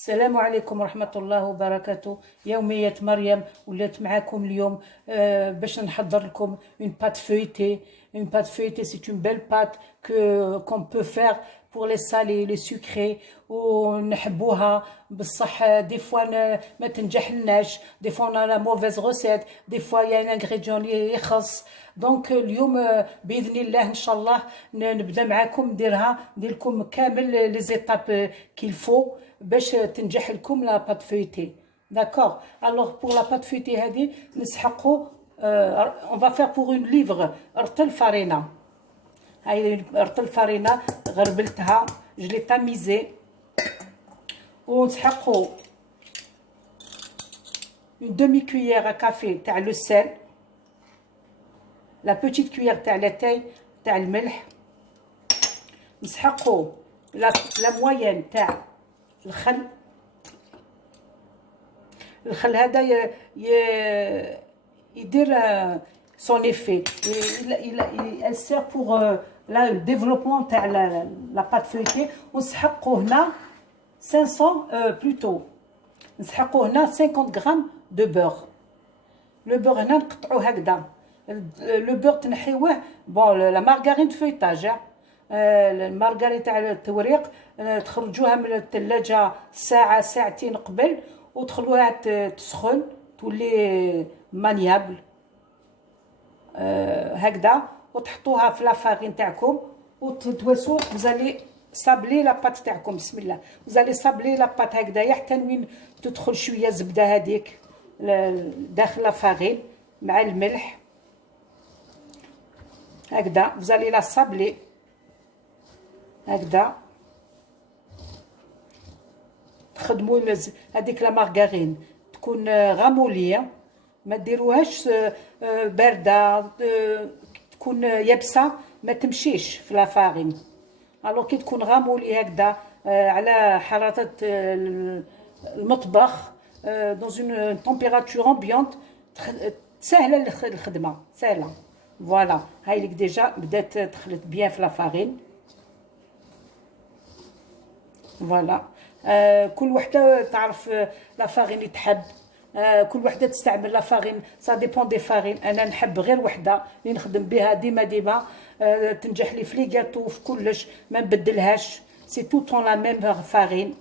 السلام عليكم ورحمة الله وبركاته. يومية مريم ولات معاكم اليوم باش نحضر لكم une pâte feuilletée. Une pâte feuilletée, c'est une belle pâte que qu'on peut faire pour les salés, les sucrés ونحبوها بصح. دي فوا ما تنجح لناش، دي فوا on a la mauvaise recette، دي فوا il y a un ingrédient اللي يخص. دونك اليوم باذن الله ان شاء الله نبدا معاكم ندير لكم كامل لي زيتاب qu'il faut باش تنجح لكم لا بات فويتي. داكور. الوغ بور لا بات فويتي هذه نسحقوا on va faire pour une livre رطل فارينه. هاي رطل فارينه غربلتها جلي تاميزي ونسحقوا une demi cuillère à café تاع لو سel، لا بوتيت cuillère تاع لاتاي تاع الملح. نسحقوا لا موين تاع الخل. الخل هذا يدير son effet. Elle sert pour le développement تاع la pâte feuilletée. ونسحقوا هنا 500 plutôt نسحقوا هنا 50 غرام de beurre. le beurre هنا نقطعوه هكذا. le beurre تنحيوه بون لا مارغارين فeuilletage. المارغرين تاع التوريق تخرجوها من الثلاجه ساعه ساعتين قبل وتخلوها تسخن تولي مانيابل هكذا، وتحطوها في لافارين تاعكم وتدوسوا. وزالي صابلي لاباط تاعكم. بسم الله. وزالي صابلي لاباط هكذايا حتى وين تدخل شويه زبده هذيك داخل لافارين مع الملح هكذا. وزالي لا صابلي هكذا. تخدموا هذيك لا مارغارين تكون غاموليه، ما ديروهاش بارده، تكون يابسه ما تمشيش في لافارين. الو كي تكون غامولي هكذا على حراره المطبخ dans une température ambiante سهله الخدمه سهله. فوالا هاي لك ديجا بدات تخلط بيان في لافارين. فوالا كل وحده تعرف لافارين اللي تحب. كل وحده تستعمل لافارين، سا ديبون دي فارين. انا نحب غير وحده اللي نخدم بها ديما تنجح لي في لي غاتو في كلش، ما نبدلهاش. سي تو طون لا ميم فارين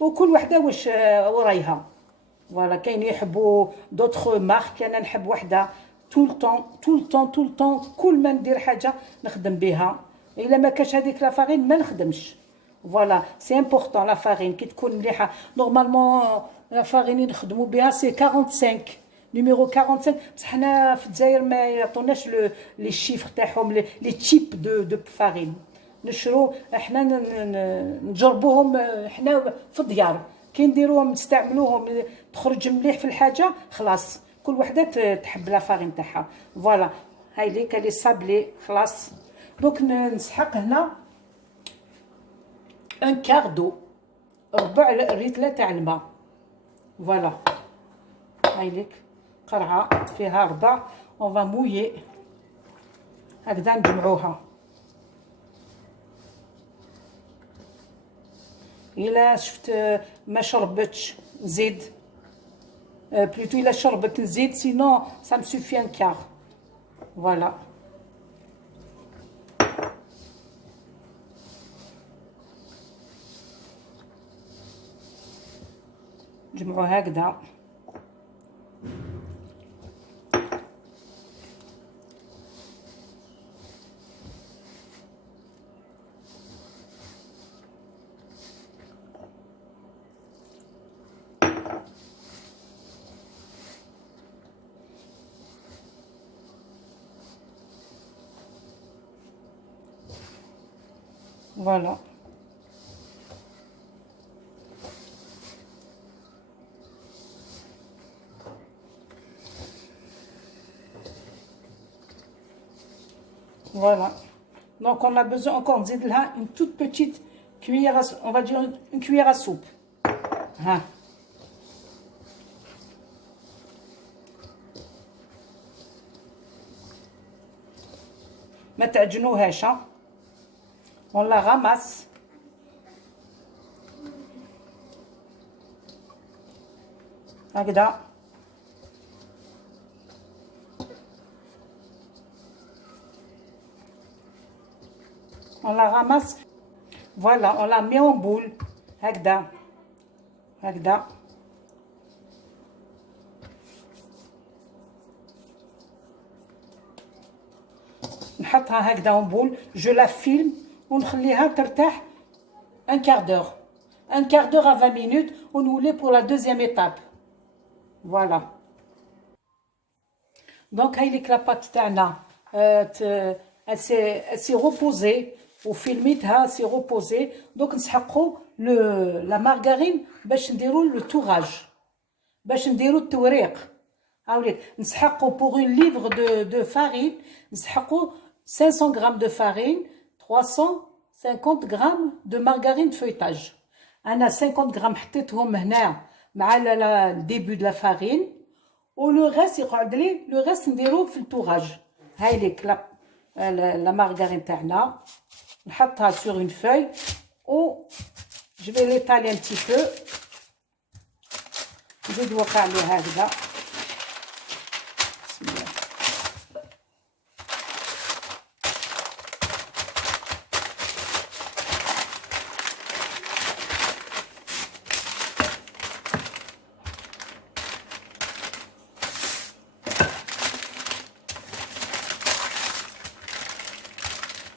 وكل وحده واش ورايها. فوالا كاين يحبوا دوطخ مارك، انا نحب وحده طول طون كل ما ندير حاجه نخدم بها. الا ما كاش هذيك لافارين ما نخدمش. فوالا سي امبورطون لا فارين كي تكون مليحه. نورمالمون لا فارين اللي نخدموا بها سي 45 نيميرو 45، بصح حنا في الجزائر ما يعطوناش لي شيفر تاعهم لي تيب دو فارين. نشرو احنا نجربوهم احنا في الديار كي نديروهم نستعملوهم تخرج مليح في الحاجه خلاص. كل وحده تحب لا فارين تاعها. فوالا هاي ليك لي صابلي خلاص. دونك نسحق هنا ان كار دو، ربع ريتله تاع الماء. فوالا هاي ليك قرعه فيها ربع. اون فا مويي هكذا نجمعوها. الا شفت ما شربتش نزيد بلوتو. الا شربت نزيد سينو سا مسوفي ان كار. فوالا نجمعو هكذا. فوالا voilà. Donc on a besoin encore de là une toute petite cuillère, on va dire une cuillère à soupe. Hein. ما تعجنوهاش. on la ramasse هكذا. On la ramasse. Voilà, on la met en boule. هكذا هكذا. نحطها هكذا en boule. Je la filme ونخليها ترتاح un quart d'heure. Un quart d'heure à 20 minutes. ونولي pour la deuxième étape. Voilà. Donc هاي لك لاباط تاعنا elle s'est reposée وفيلميتها سي reposée. Donc نسحقوا la margarine باش نديروا le tourage. باش نديروا التوريق. هاوليك نسحقوا pour une livre de farine نسحقوا 500 grammes de farine, 350 grammes de margarine feuilletage. أنا 50 grammes حطيتهم هنا مع le début de la farine. ولو غاس يقعد لي لو غاس نديروه في التوراج. هاي ليك لا مارغارين تاعنا نحطها sur une feuille و je vais l'étaler un petit peu. نزيد نوقع عليه هكذا. بسم الله.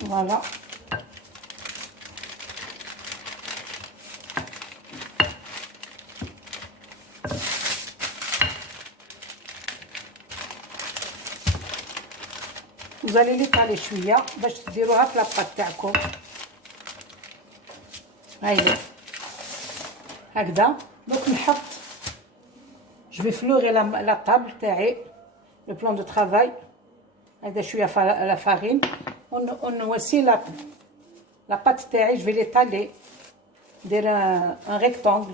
Voilà. Vous allez l'étaler شويه باش تديروها في لاباط تاعكم. هايله هكذا. دونك نحط je vais fleurer la table تاعي le plan de travail. هذا شويه la farine. On voici la pâte تاعي. Je vais l'étaler. ندير un rectangle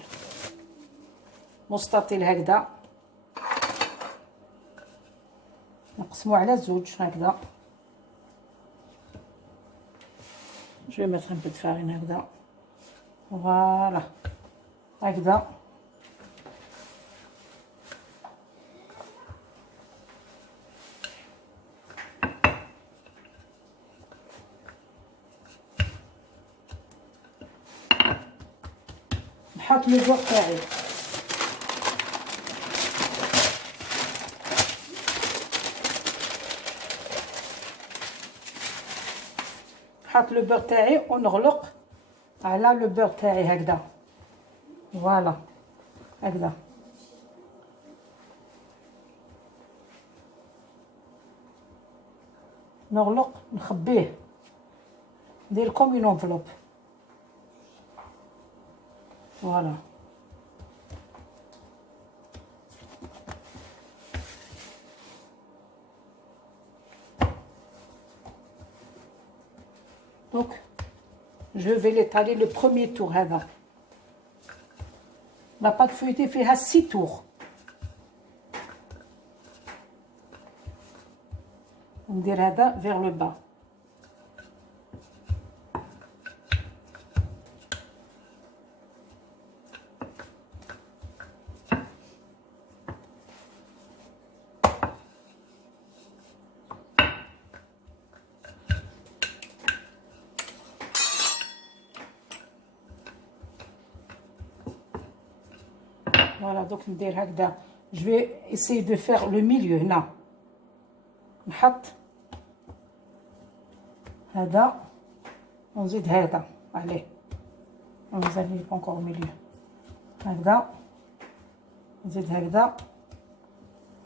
مستطيل هكذا. نقسمو على زوج هكذا. Je vais mettre un peu de farine هكذا. Voilà. هكذا. نحط لو بوغ تاعي. نحط لو بوغ تاعي ونغلق على لو بوغ تاعي هكذا. فوالا هكذا. نغلق نخبيه ندير كوم اون انفلوب. Voilà. Donc, je vais l'étaler le premier tour. La pâte feuilletée fait 6 tours. On dirait vers le bas. Voilà, donc je vais essayer de faire le milieu. نحط هذا ونزيد هذا عليه. ونزيد encore au milieu. هكذا نزيد هكذا.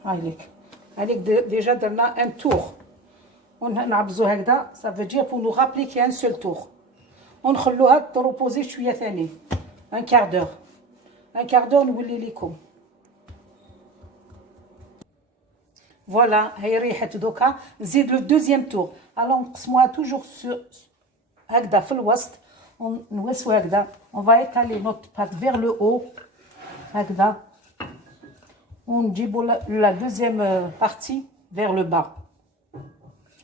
هايليك déjà درنا un tour. ونعبزو هكذا. Ça veut dire pour nous rappeler qu'il y a un seul tour. ونخلوها تروبوزي شويه ثاني. un quart d'heure. Un quart d'heure نولي لكم. فوالا هي ريحت دوكا. نزيد لو دوزيام تور. الوغ نقسموها توجور هكذا في الوسط ونوسو هكذا. اون فا ايتالي نوت بات فيغ لو او هكذا. ونجيبو لا دوزيام بارتي فيغ لو با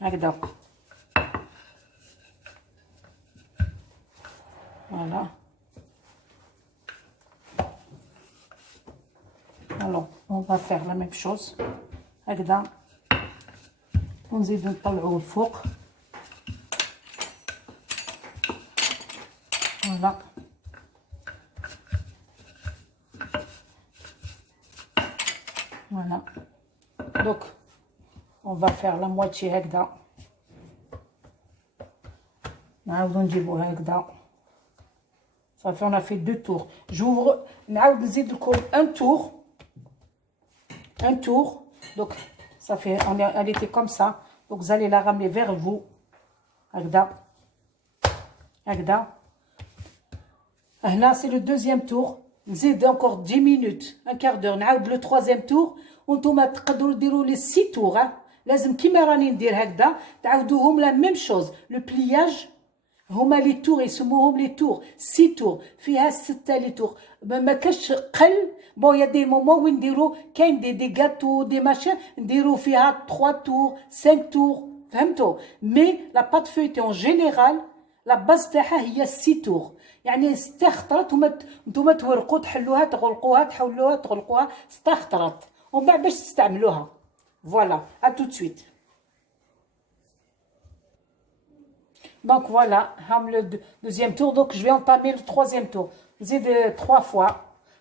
هكذا. فوالا Alors, on va faire la même chose. هكذا ونزيد نطلعوه الفوق. Voilà. Voilà. Donc, on va faire la moitié هكذا. نعاودو نجيبو هكذا. صافي on a fait 2 tours. J'ouvre. نعاود نزيد لكم un tour. Un tour. Donc, ça fait, elle était comme ça. Donc, vous allez la ramener vers vous. هكذا. هكذا. Là, c'est le deuxième tour. نزيد encore 10 minutes. Un quart d'heure. نعاود le troisième tour. وانتم تقدروا ديروا لي 6 tours. لازم كيما راني ندير هكذا تعاودوهم لا ميم شوز. لو بلياج هما لي تور يسموهم لي تور 6 تور فيها 6 لي تور ما كاش قل بون يا دي مومون وين نديرو كاين دي غاتو دي ماشين نديرو فيها 3 تور 5 تور فهمتوا مي لا بات فويتي اون جينيرال لا باز تاعها هي 6 تور يعني 6 خطرات نتوما تورقوا تحلوها تغلقوها تحولوها تغلقوها 6 خطرات ومن بعد باش تستعملوها فوالا ا تو سويت. Donc voilà, le deuxième tour. Donc je vais entamer le troisième tour. نزيد 3 fois.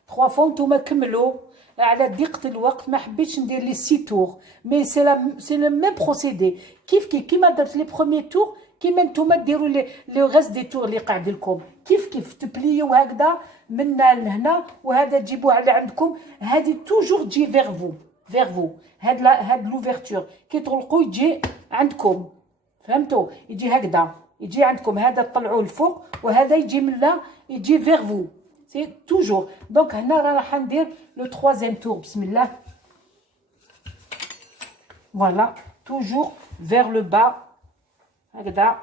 3 fois نتوما كملوا على ضيق الوقت ما حبيتش ندير لي 6 tours. Mais c'est le même procédé. كيما درت لي بروميي تور كيما نتوما ديروا لي غاز دي تور اللي قاعد لكم كيف تبليو هكذا من لهنا وهذا تجيبوه على عندكم هذه توجور تجي vers vous هاد لوفرتور كي تغلقوا يجي عندكم فهمتوا يجي هكذا يجي عندكم هذا تطلعوه الفوق وهذا يجي من لا يجي vers vous سي توجور. دونك هنا راح ندير لو troisième tour بسم الله فوالا توجور vers le bas هكذا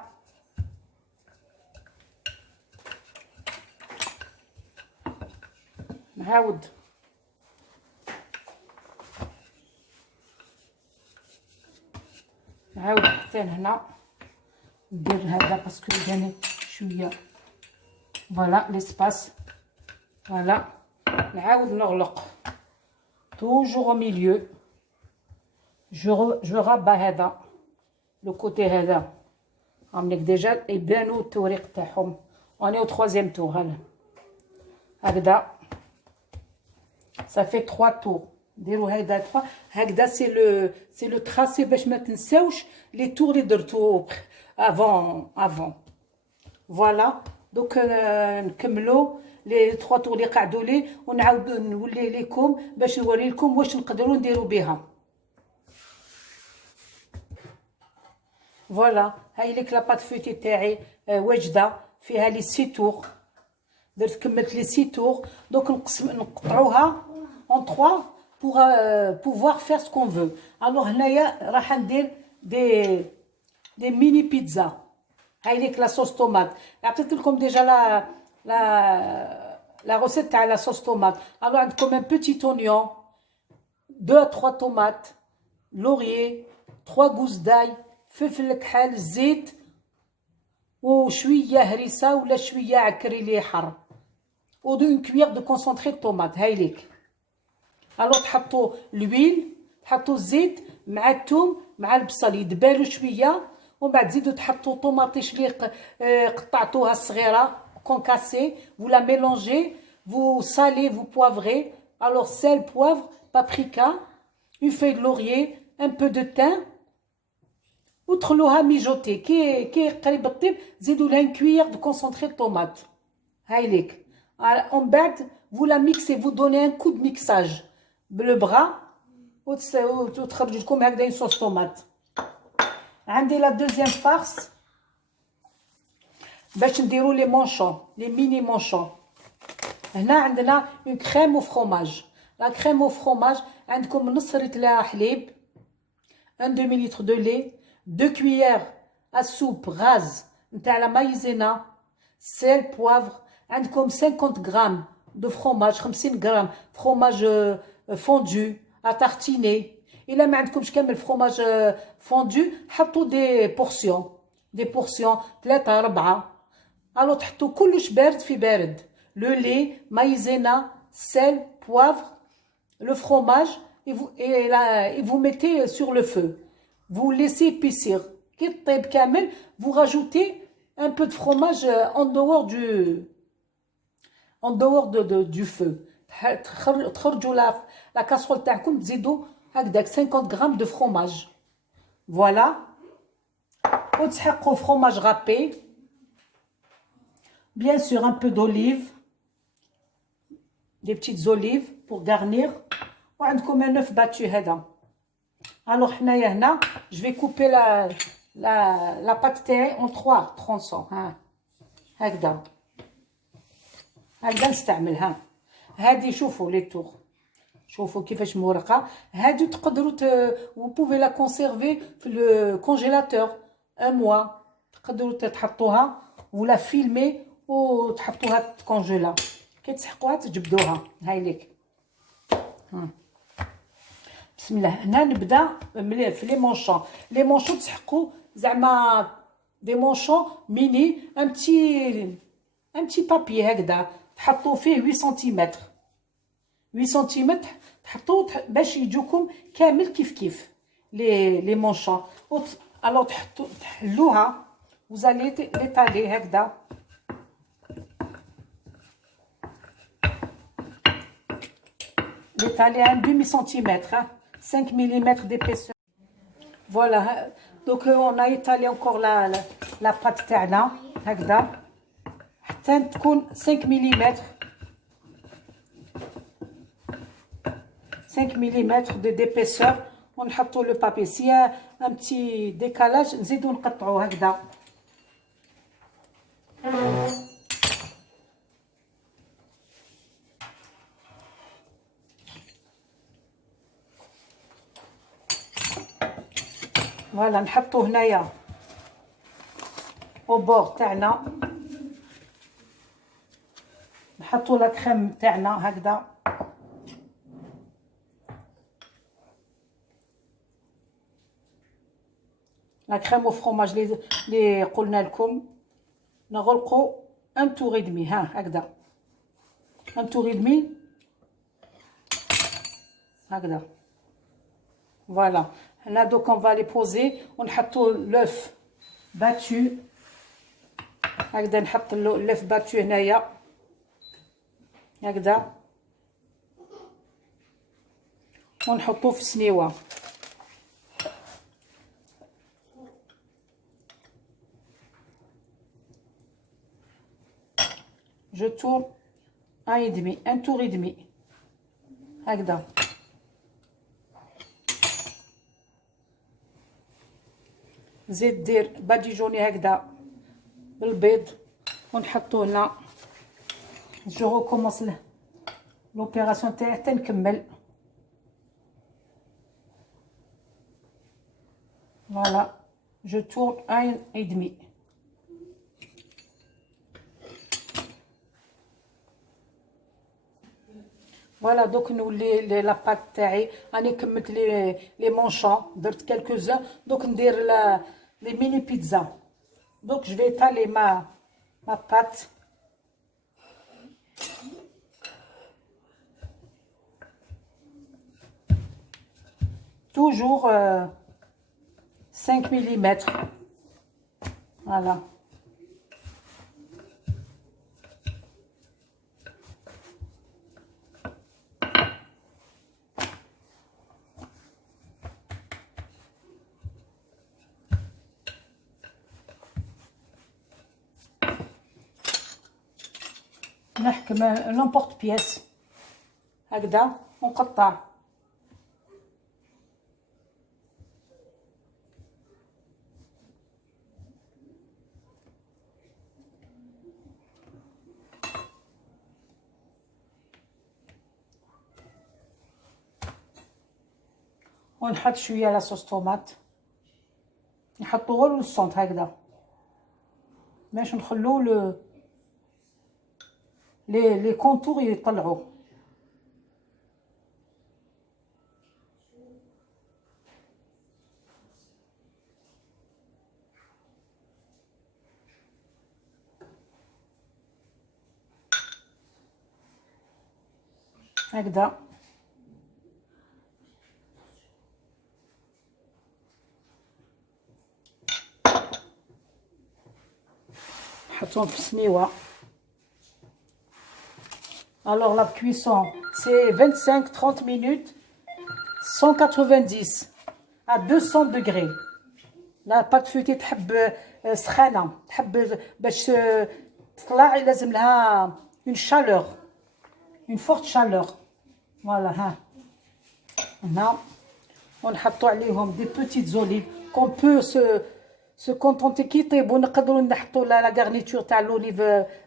نعاود حتى هنا ندير هذا باسكو جاني شويه فوالا ليسباس فوالا نعاود نغلق توجور au milieu je rabats هذا لو كوتي هذا عاملك ديجا يبانو التوريق تاعهم اني او troisième tour هكذا ça fait 3 tours ديروا هيدا 3 هكذا سي لو تراسي باش ما تنساوش لي تور اللي درتو افون فوالا دوك نكملوا لي 3 تور اللي قعدوا لي ونعاود نولي لكم باش نوري لكم واش نقدروا نديروا بها. فوالا هاي ليك لاباط فوتي تاعي واجده فيها لي 6 تور درت كملت لي 6 تور دوك نقطعوها en 3 pour pouvoir faire ce qu'on veut. Alors هنايا راح ندير des mini pizzas. هاي ليك لا صوص طوماط عطيت لكم ديجا la recette تاع la sauce tomate. Alors عندكم un petit oignon 2 à 3 tomates laurier 3 gousses d'ail فلفل الكحل زيت وشويه هريسه ولا شويه عكري اللي حر و une cuillère de concentré de tomate. هاي ليك الو تحطوا لويل تحطوا الزيت مع الثوم مع البصل يدبالوا شويه ومن بعد تزيدوا تحطوا طوماطيش اللي قطعتوها صغيره كونكاسي vous la mélangez vous salez vous poivrez alors sel poivre paprika une feuille de laurier un peu de thym وتخلوها ميجوتي كي قريب الطيب زيدوا لها une cuillère de concentré de tomate. هاي ليك ومن بعد vous la mixez vous donnez un coup de mixage بلو بغا وتخرج لكم هكذا صوص طوماط. عندي لا دوزيام فارس باش نديروا لي مونشون لي ميني مونشون. هنا عندنا اون كريم او فروماج. لا كريم او فروماج عندكم نص لتر حليب 1 demi litre de lait 2 cuillères à soupe rase نتاع لا مايزينا sel poivre. عندكم 50 غرام de fromage 50 غرام fromage fondu à tartiner. إلا ما عندكمش كامل fromage fondu حطوا des portions 3 4 الو تحطوا كلش بارد في بارد. لو لي مايزينا sel poivre le fromage et vous mettez sur le feu. Vous laissez épaissir. Vous rajoutez un peu de fromage en dehors du feu. تخرجوا la casserole تاعكم تزيدوا هكذاك 50 grammes de fromage. Voilà. وتسحقوا fromage râpé. Bien sûr un peu d'olive. Des petites olives pour garnir. وعندكم un œuf battu هذا. Alors حنايا هنا je vais couper la pâte تاعي en 3 tronçons. هكذا نستعملها. هذه شوفوا لي طور، شوفوا كيفاش مورقه. هذه تقدروا vous pouvez la conserver في le congélateur un mois. تقدروا تحطوها ولا فيلمي وتحطوها تكونجيلا. كي تسحقوها تجبدوها. هاي ليك. بسم الله. هنا نبدا في لي مونشون. لي مونشون تسحقوا زعما دي مونشون ميني ان بتي بابي هكذا تحطوا فيه 8 سنتيمتر 8 سنتيمتر تحطوا باش يجوكم كامل كيف لي مونشون. الو تحلوها وزالي ليطالي هكذا ليطالي عن 2 سنتيمتر 5 ملم d'épaisseur. Voilà, donc on a étalé encore la pâte تاعنا هكذا حتى تكون 5 ملم 5 ملم d'épaisseur. ونحطوا لو بابي. سي ان بتي ديكالاج نزيدو نقطعوه هكذا. فوالا نحطو هنايا او بور تاعنا نحطو لا كريم تاعنا هكذا. لا كريم او فروماج لي قلنا لكم نغلقو ان تور دمي. هكذا ان تور دمي هكذا. فوالا. هنا دوك on va les poser ونحطو l'œuf battu هكذا. نحط l'œuf battu هنايا هكذا ونحطوه في سنيوه. je tourne un tour et demi هكذا. زيد دير باديجوني هكذا بالبيض ونحطوه هنا. جو ريكومونس لوبيراسيون تاعي حتى نكمل. فوالا جو تورن ان اي دمي. فوالا دوك نولي لا بات تاعي راني كملت لي مونشون درت كالكوزان. دوك ندير لي ميني بيتزا. دوك جو في étaler ma pâte. toujours 5 ملم. voilà. نحكم لامبورط بياس هكذا ونقطع. ونحط شويه لاصوص طوماط نحطو غير الصونط هكذا باش نخلو لي كونتور يطلعوا. هكذا نحطهم في السنيوه. Alors la cuisson c'est 25-30 minutes 190 à 200 degrés. لا بات فوتي تحب سخانه، تحب باش تطلع لازم لها اون شالور، اون فورت شالور. فوالا ها هنا ونحطوا عليهم دي بوتيت زوليف كون بو سو كونتونتي كي يطيبوا. نقدروا نحطوا لا غارنيتور تاع لوليف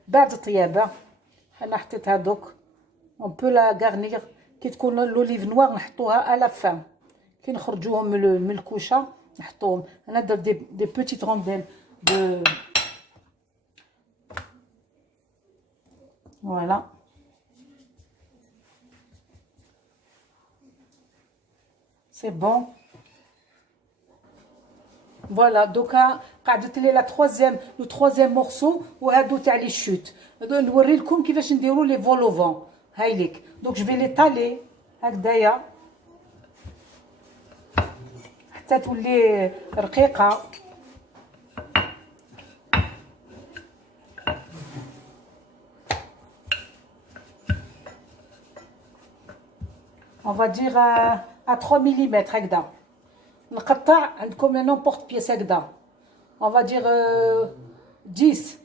بعد الطيابه. انا حطيت هذوك اون بو لا غارنير كي تكون لوليف نوار نحطوها الا فان كي نخرجوهم من الكوشه نحطوهم. انا درت دي بوتيت رونديل دو فوالا. سي بون فوالا. دوكا قعدت لي لو تروازيام مورسو وهادو تاع لي شوت. نوري لكم كيفاش نديروا لي فولوفون. هاي ليك دونك جو في لي طالي هكذايا حتى تولي رقيقه. on va dire à 3 mm هكذا. نقطع عندكم نيمبورط بيس هكذا. on va dire 10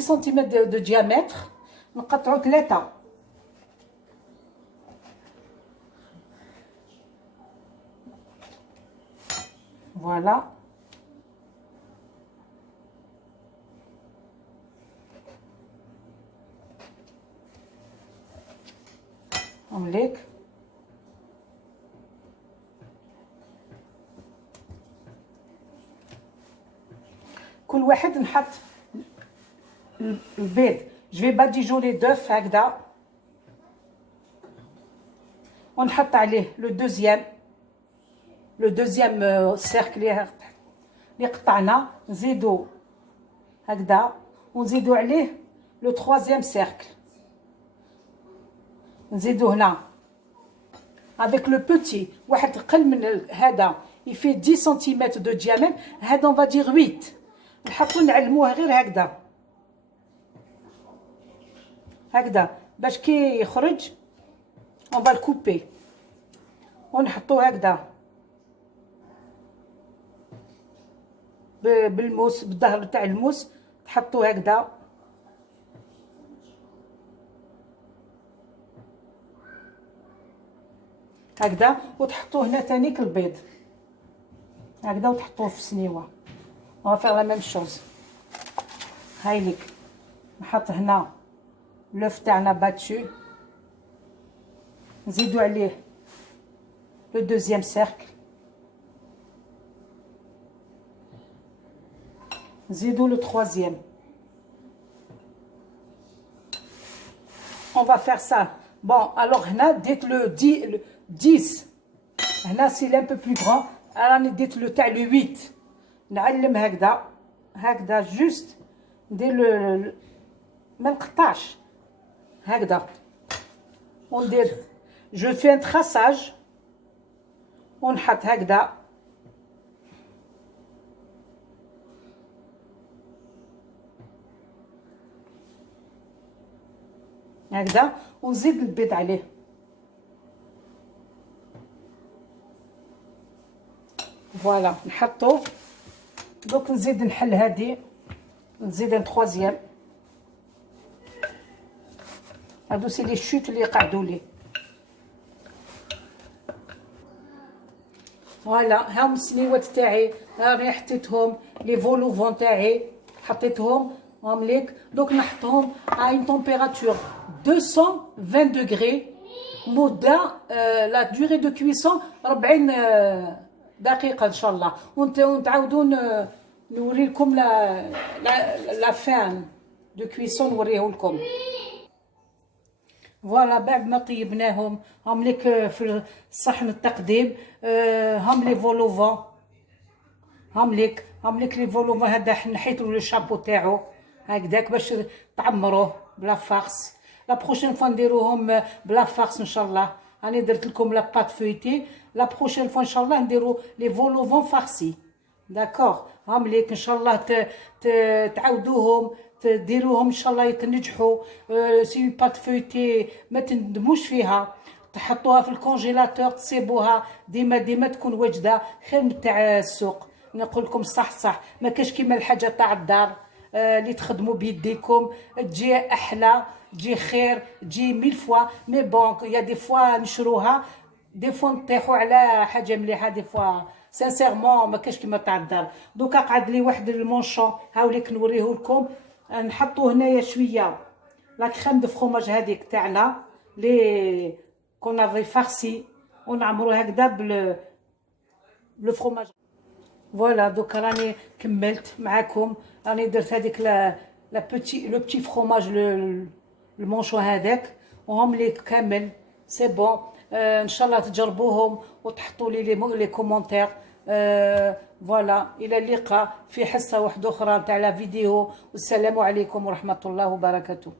cm de diamètre. نقطعوا 3. voilà. امليك كل واحد نحط البيض. جو في باديجوني دوف هكذا ونحط عليه لو دوزيام سيركل اللي قطعنا. نزيدو هكذا ونزيدو عليه لو تروازيام سيركل. نزيدو هنا avec le petit واحد قل من هذا يفي 10 سنتيمتر دو ديامتر. هذا on va dire 8. نحطو نعلموه غير هكذا هكذا باش كي يخرج on va le couper ونحطوه هكذا بالموس بالظهر تاع الموس. تحطوه هكذا هكذا وتحطوه هنا تانيك البيض هكذا وتحطوه في السنيوه. on va faire la même chose. هاي ليك نحط هنا لوف تاعنا باتشو. نزيدو عليه لو دوزيام سيركل. نزيدو لو تروازيام. on va faire ça. bon alors هنا ديت لو 10 هنا سي ان بو بلو غران. راني ديت لو تاع لو 8. نعلم هكذا جوست ندير ما نقطعش هكذا وندير جو في ان تراساج ونحط هكذا هكذا ونزيد البيض عليه. فوالا نحطو. دوك نزيد نحل هادي نزيد ان تروازيام. هادو سي لي شوت اللي قعدوا لي. فوالا هاهم السنيوات تاعي. راني حطيتهم لي فولوفون تاعي حطيتهم هاهم ليك. دوك نحطهم ا اون تمبيراتور 220 دوغري مده. لا دوري دو كويسون 40 دقيقه ان شاء الله. ونتعاودوا نوري لكم لا فان دو كويسون نوريه لكم. فوالا بعد ما طيبناهم هم ليك في صحن التقديم. هم لي فولوفون هم ليك لي فولوفون. هذا نحيتو لو شابو تاعو هكذاك باش تعمروه بلا فارس. لا بروشين فوا نديروهم بلا فارس ان شاء الله. راني درت لكم لا بات فويتي. لا بروشين فوا ان شاء الله نديرو لي فولوفون فارسي. داكوغ هام ليك ان شاء الله تعاودوهم تديروهم ان شاء الله يتنجحوا. سي بات فويتي ما تندموش فيها، تحطوها في الكونجيلاتور تسيبوها ديما ديما تكون واجده خير من تاع السوق. نقول لكم صح ما كاش كيما الحاجه تاع الدار اللي تخدموا بيديكم تجي احلى تجي خير تجي ميل فوا. مي بون يا دي فوا نشروها دي فوا نطيحوا على حاجه مليحه دي فوا سانسيرمون ما كاش كيما تاع الدار. دوكا قعد لي واحد المونشون هاوليك نوريه لكم. نحطوا هنايا شويه لا كريم دو فروماج هذيك تاعنا لي كون افي فارسي ونعمرو هكذا بلو فروماج. فوالا دوكا راني كملت معاكم، راني درت هذيك لا بوتي لو بتي فروماج المونشو هذاك وهم لي كامل سي بون. ان شاء الله تجربوهم وتحطوا لي لي كومونتير. فوالا الى اللقاء في حصه واحده اخرى تاع لا فيديو، والسلام عليكم ورحمه الله وبركاته.